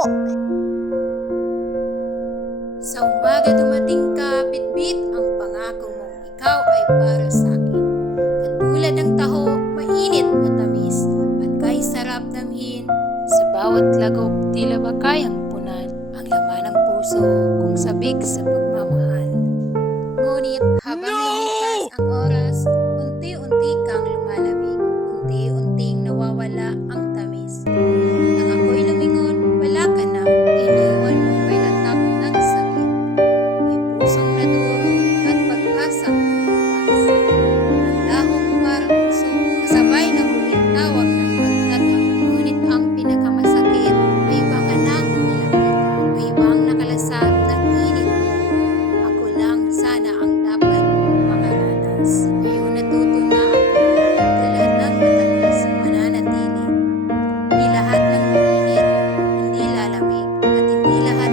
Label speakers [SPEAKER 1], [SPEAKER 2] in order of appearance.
[SPEAKER 1] Sa umaga dumating ka, bitbit ang pangako mong ikaw ay para sa akin. Katulad ng taho, mainit matamis, at kay sarap damhin. Sa bawat lagok, tila ba kayang punan ang laman ng puso kung sabik sa pagmamahal. Ngunit habang lumipas ang oras, 你俩